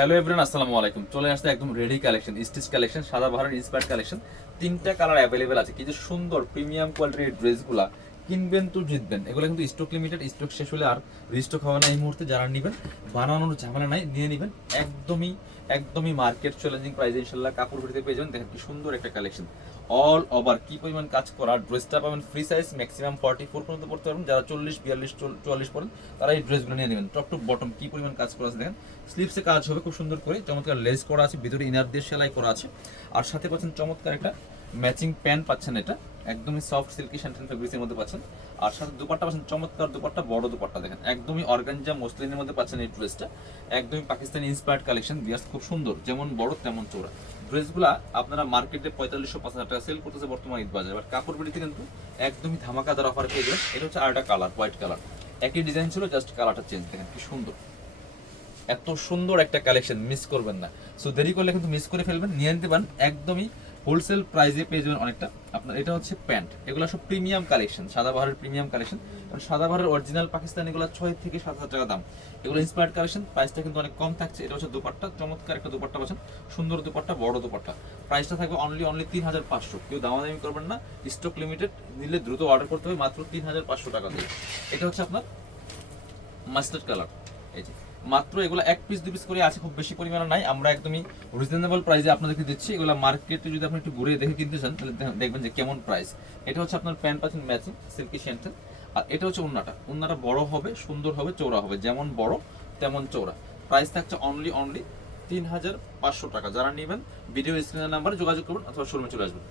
Hello everyone, আসসালামু আলাইকুম। চলে আসছে একদম রেডি কালেকশন, স্টিচ কালেকশন, সাদা বাহারের ইন্সপায়ার্ড কালেকশন। তিনটা কালার অ্যাভেলেবেল আছে। কি যে সুন্দর প্রিমিয়াম কোয়ালিটির ড্রেসগুলা, কিনবেন তো জিতবেন। এগুলো কিন্তু স্টক লিমিটেড, স্টক শেষ হলে আর রিস্টক হবে না। এই মুহূর্তে যারা নেবেন, বানানোর ঝামেলা নাই, নিয়ে নেবেন একদমই একদমই মার্কেট চ্যালেঞ্জিং প্রাইসে ইনশাল্লাহ কাপড় ভিডিতে পেয়ে যাবেন। দেখেন কি সুন্দর একটা কালেকশন, অল ওভার কি পরিমাণ কাজ করা। ড্রেসটা পাবেন ফ্রি সাইজ, ম্যাক্সিমাম 44 পর্যন্ত পড়তে পারবেন। যারা 40, 42, 44 পড়েন তারা এই ড্রেসগুলো নিয়ে নেবেন। টপ টু বটম কি পরিমাণ কাজ করা আছে দেখেন। স্লিভসে কাজ হবে খুব সুন্দর করে, চমৎকার লেস করা আছে, ভিতরে ইনার দিয়ে সেলাই করা আছে। আর সাথে পাচ্ছেন চমৎকার একটা ম্যাচিং প্যান্ট পাচ্ছেন, এটা একদমই সফট সিল্কি শ্যান্টেন ফেব্রিক্সের মধ্যে পাচ্ছেন। আর সাথে দুপাট্টা পাচ্ছেন চমৎকার দুপাট্টা, বড় দুপাট্টা দেখেন, একদমই অর্গানজা মসলিনের মধ্যে পাচ্ছেন এই ড্রেসটা। একদমই পাকিস্তানি ইন্সপায়ার্ড কালেকশন, বিয়াস খুব সুন্দর, যেমন বড় তেমন চওড়া। ড্রেসগুলা আপনারা মার্কেটে 4500-5000 টাকা সেল করতেছে বর্তমানে ঈদ বাজারে, বাট কাপড় বিড়িতে কিন্তু একদমই ধামাকাদার অফার পেয়ে যাবেন। এটা হচ্ছে আরেকটা কালার, হোয়াইট কালার, একই ডিজাইন ছিল, জাস্ট কালারটা চেঞ্জ। দেখেন কি সুন্দর, এত সুন্দর একটা কালেকশন, মিস করবেন না। সো দেরি করলে কিন্তু মিস করে ফেলবেন। নিয়ে নিতে পারেন একদমই হোলসেল প্রাইসে পেয়ে যাবেন অনেকটা। আপনার এটা হচ্ছে প্যান্ট, এগুলো সব প্রিমিয়াম কালেকশন, সাদাবাহারের প্রিমিয়াম কালেকশন। কারণ সাদাবাহারের অরিজিনাল পাকিস্তানি এগুলো 6 থেকে 7,000 টাকা দাম। এগুলো ইন্সপায়ার্ড কালেকশন, প্রাইসটা কিন্তু অনেক কম থাকছে। এটা হচ্ছে দুপাট্টা, চমৎকার একটা দুপাট্টা পাচ্ছেন, সুন্দর দুপাট্টা, বড় দুপাট্টা। প্রাইসটা থাকবে অনলি 3,500। কেউ দামাদামি করবেন না, স্টক লিমিটেড, নিলে দ্রুত অর্ডার করতে হবে মাত্র 3,500 টাকা দিয়ে। এটা হচ্ছে আপনার মাস্টার্ড কালার, এই যে মাত্র এগুলো 1 পিস 2 পিস করে আছে, খুব বেশি পরিমাণে নাই। আমরা একদমই রিজনেবল প্রাইসে আপনাদেরকে দিচ্ছি। এগুলো মার্কেটে যদি আপনি একটু ঘুরে দেখে কিনতে চান তাহলে দেখবেন যে কেমন প্রাইস। এটা হচ্ছে আপনার প্যান্ট পাচ্ছেন ম্যাচিং সিল্কি শ্যান্টেল। আর এটা হচ্ছে ওন্নাটা বড় হবে, সুন্দর হবে, চৌড়া হবে, যেমন বড় তেমন চৌড়া। প্রাইস থাকছে অনলি 3,500 টাকা। যারা নেবেন ভিডিও স্ক্রিনের নাম্বারে যোগাযোগ করবেন অথবা শোরুমে চলে আসবেন।